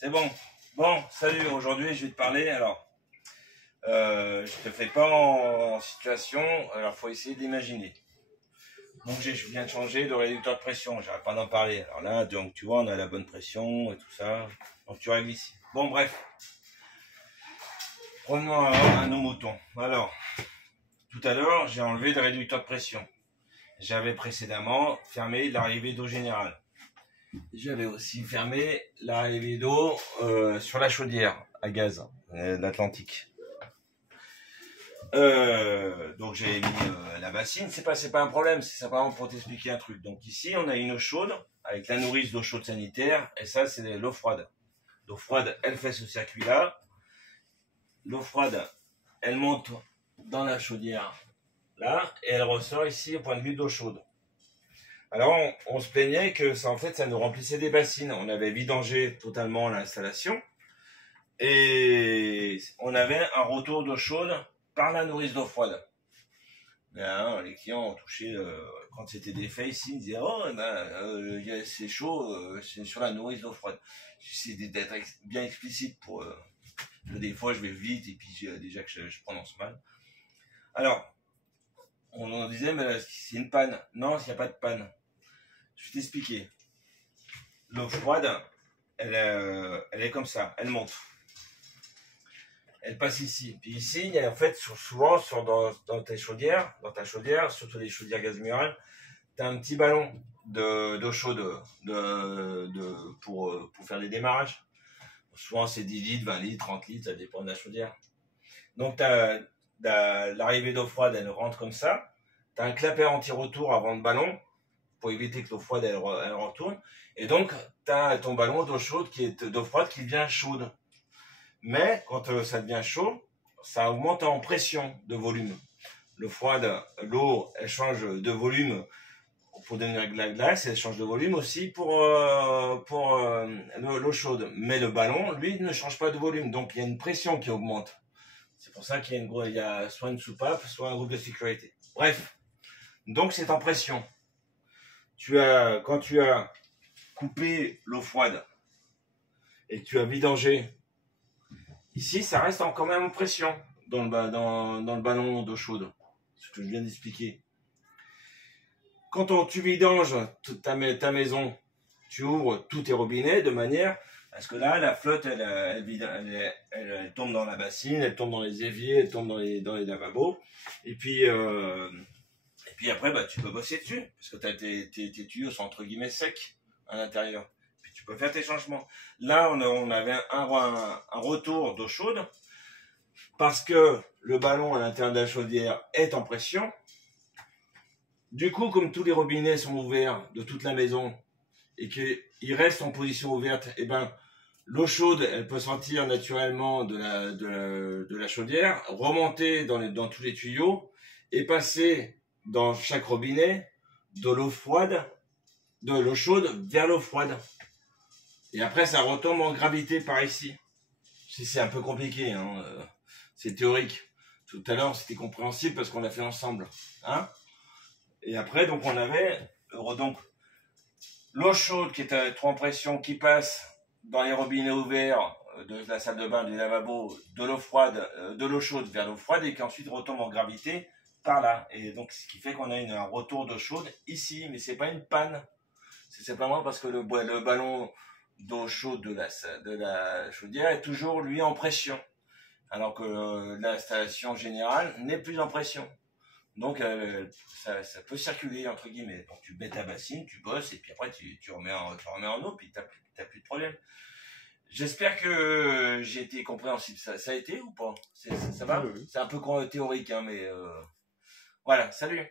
C'est bon. Bon, salut, aujourd'hui je vais te parler. Alors, je te fais pas en situation, alors faut essayer d'imaginer. Donc je viens de changer de réducteur de pression, j'arrête pas d'en parler. Alors là, donc tu vois, on a la bonne pression et tout ça. Donc tu règles ici. Bon, bref. Revenons à nos moutons. Alors, tout à l'heure, j'ai enlevé le réducteur de pression. J'avais précédemment fermé l'arrivée d'eau générale. J'avais aussi fermé l'arrivée d'eau sur la chaudière à gaz, l'Atlantique. Donc j'ai mis la bassine, c'est pas un problème, c'est simplement pour t'expliquer un truc. Donc ici on a une eau chaude avec la nourrice d'eau chaude sanitaire et ça c'est l'eau froide. L'eau froide elle fait ce circuit là. L'eau froide elle monte dans la chaudière là et elle ressort ici au point de vue d'eau chaude. Alors on se plaignait que ça en fait ça nous remplissait des bassines. On avait vidangé totalement l'installation et on avait un retour d'eau chaude par la nourrice d'eau froide. Ben, les clients ont touché, quand c'était des faits ici, ils disaient oh c'est chaud, c'est sur la nourrice d'eau froide. J'essaie d'être bien explicite pour des fois je vais vite et puis déjà que je prononce mal. Alors, on disait mais c'est une panne. Non, il n'y a pas de panne. Je vais t'expliquer. L'eau froide, elle est comme ça, elle monte. Elle passe ici. Puis ici, il y a en fait souvent dans ta chaudière, surtout les chaudières gaz mural, tu as un petit ballon d'eau chaude pour faire les démarrages. Souvent c'est 10 litres, 20 litres, 30 litres, ça dépend de la chaudière. Donc l'arrivée d'eau froide, elle rentre comme ça. Tu as un clapet anti-retour avant le ballon pour éviter que l'eau froide elle retourne. Et donc tu as ton ballon d'eau chaude d'eau froide qui devient chaude. Mais quand ça devient chaud, ça augmente en pression de volume. L'eau froide, l'eau, elle change de volume pour devenir de la glace, elle change de volume aussi pour l'eau chaude. Mais le ballon, lui, ne change pas de volume, donc il y a une pression qui augmente. C'est pour ça qu'il y a soit une soupape, soit un groupe de sécurité. Bref, donc c'est en pression. Quand tu as coupé l'eau froide et que tu as vidangé, ici, ça reste quand même en pression dans le ballon d'eau chaude. Ce que je viens d'expliquer. Quand tu vidanges ta maison, tu ouvres tous tes robinets de manière à ce que là, la flotte, elle tombe dans la bassine, elle tombe dans les éviers, elle tombe dans les lavabos. Et puis après, bah, tu peux bosser dessus parce que tes tuyaux sont entre guillemets secs à l'intérieur. Tu peux faire tes changements. Là, on avait un retour d'eau chaude parce que le ballon à l'intérieur de la chaudière est en pression. Du coup, comme tous les robinets sont ouverts de toute la maison et qu'ils restent en position ouverte, et ben, l'eau chaude, elle peut sortir naturellement de la chaudière, remonter dans tous les tuyaux et passer dans chaque robinet de l'eau chaude vers l'eau froide. Et après, ça retombe en gravité par ici. C'est un peu compliqué, hein. C'est théorique. Tout à l'heure, c'était compréhensible parce qu'on l'a fait ensemble. Hein. Et après, donc, on avait l'eau chaude qui est trop en pression, qui passe dans les robinets ouverts de la salle de bain, du lavabo, de l'eau chaude vers l'eau froide et qui ensuite retombe en gravité par là. Et donc, ce qui fait qu'on a un retour d'eau chaude ici, mais c'est pas une panne. C'est simplement parce que le ballon d'eau chaude de la chaudière est toujours lui en pression, alors que l'installation générale n'est plus en pression. Donc ça peut circuler entre guillemets. Donc tu mets ta bassine, tu bosses et puis après tu remets en eau, puis t'as plus de problème. J'espère que j'ai été compréhensible. Ça a été ou pas? Ça va? Oui. C'est un peu théorique, hein, mais voilà. Salut.